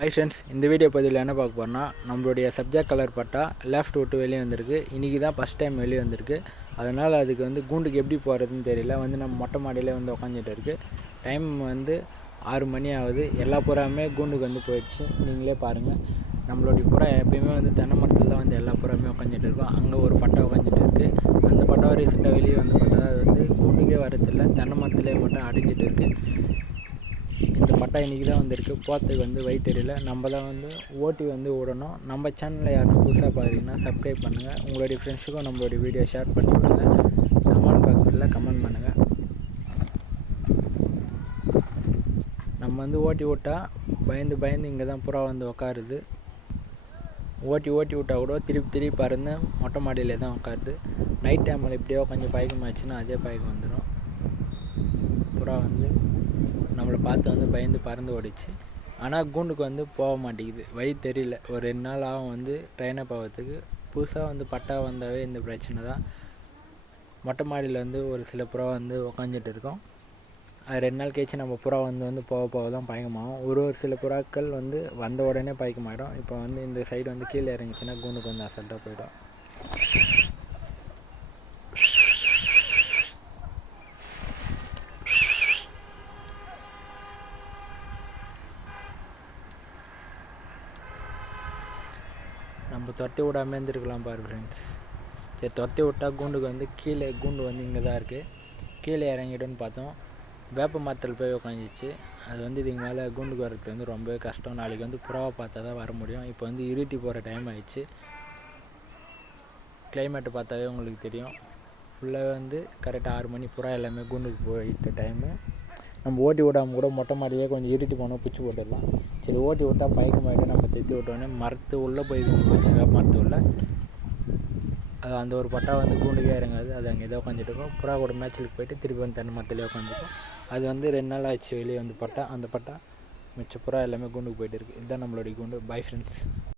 Hi friends இந்த video பதிவில் என்ன பார்க்க போகிறோன்னா நம்மளுடைய சப்ஜெக்ட் கலர் பட்டா லெஃப்ட் விட்டு வெளியே வந்திருக்கு. இன்றைக்கி தான் ஃபஸ்ட் டைம் வெளியே வந்திருக்கு. அதனால் அதுக்கு வந்து கூண்டுக்கு எப்படி போகிறதுன்னு தெரியல. வந்து நம்ம மொட்டை மாடியிலே வந்து உக்காந்துட்டு இருக்குது டைம் வந்து ஆறு மணி ஆகுது. எல்லா புறாவுமே கூண்டுக்கு வந்து போயிடுச்சு. நீங்களே பாருங்கள் நம்மளுடைய புறா எப்பயுமே வந்து தென்னை மரத்தில் தான் வந்து எல்லா புறாமே உக்காந்துட்டு இருக்கோம். அங்கே ஒரு பட்டை உக்காந்துட்டு இருக்குது அந்த பட்டா ரீசெண்டாக வெளியே வந்து பட்டா அது வந்து கூண்டுக்கே வரதில்லை தென்னை மரத்துலேயே மட்டும் அடைஞ்சிட்டு இருக்குது இந்த பட்டா இன்றைக்கி தான் வந்திருக்கு. போகிறதுக்கு வந்து வழி தெரியல. நம்ம தான் வந்து ஓட்டி வந்து விடணும். நம்ம சேனலில் யாருன்னா புதுசாக பார்த்தீங்கன்னா சப்ஸ்கிரைப் பண்ணுங்கள் உங்களுடைய ஃப்ரெண்ட்ஸுக்கும் நம்மளுடைய வீடியோ ஷேர் பண்ணி விடுங்க. கமெண்ட் பாக்ஸில் கமெண்ட் பண்ணுங்கள் நம்ம வந்து ஓட்டி விட்டால் பயந்து பயந்து இங்கே தான் புறா வந்து உட்காருது ஓட்டி ஓட்டி விட்டால் கூட திருப்பி திருப்பி பறந்து மொட்டை மாடியிலே தான் உட்காருது நைட் டைமில் இப்படியோ கொஞ்சம் பயக்கமாச்சுன்னா அதே பயக்கம் வந்துடும் புறா வந்து பார்த்து வந்து பயந்து பறந்து ஓடிச்சு. ஆனால் கூண்டுக்கு வந்து போக மாட்டேங்குது. வழி தெரியல. ஒரு ரெண்டு நாள் ஆகும் வந்து ட்ரெயினை போகிறதுக்கு புதுசாக வந்து பட்டா வந்தாவே இந்த பிரச்சனை தான். மொட்டை மாடியில் வந்து ஒரு சில புறா வந்து உக்காந்துட்டு இருக்கோம். அது ரெண்டு நாள் கழிச்சு நம்ம புறா வந்து வந்து போக போக தான் பயங்கமாகும் ஒரு ஒரு சில புறாக்கள் வந்து வந்த உடனே பயக்கமாயிடும் இப்போ வந்து இந்த சைடு வந்து கீழே இறங்கிச்சின்னா கூண்டுக்கு வந்து அசல்ட்டாக போயிடும். நம்ம துரத்தி விடாம இருந்திருக்கலாம் பாரு ஃப்ரெண்ட்ஸ் சரி துரத்தி விட்டால் கூண்டுக்கு வந்து கீழே கூண்டு வந்து இங்கே தான் இருக்குது கீழே இறங்கிட்டோன்னு பார்த்தோம். வேப்ப மரத்தில் போய் உக்காந்துச்சு. அது வந்து இதுக்கு மேலே கூண்டுக்கு வர்றது வந்து ரொம்பவே கஷ்டம். நாளைக்கு வந்து புறாவை பார்த்தா தான் வர முடியும். இப்போ வந்து இருட்டி போகிற டைம் ஆயிடுச்சு. கிளைமேட்டை பார்த்தாவே உங்களுக்கு தெரியும். ஃபுல்லாக வந்து கரெக்டாக ஆறு மணி புறா எல்லாமே கூண்டுக்கு போயிட்ட டைமு நம்ம ஓட்டி விடாமல் கூட மொட்டை மாடியே கொஞ்சம் இருட்டி போனால் பிடிச்சி போட்டுடலாம். சரி ஓட்டி விட்டால் பயக்கமாயிட்டு நம்ம தெத்தி விட்டோன்னே மரத்து உள்ளே போய் விழுந்து போச்சு மரத்து உள்ள. அது அந்த ஒரு பட்டா வந்து கூண்டுக்கே இறங்காது. அது அங்கே ஏதோ உட்காந்துட்டு இருக்கும். புறா கூட மேட்ச்சுக்கு போயிட்டு திருப்பி வந்து தென்னை மரத்துலேயே உட்காந்துருக்கும் அது வந்து ரெண்டு நாள் ஆச்சு வெளியே வந்து பட்டா. அந்த பட்டா மிச்ச புறா எல்லாமே கூண்டுக்கு போயிட்டு இருக்குது இதுதான் நம்மளுடைய கூண்டு. Bye friends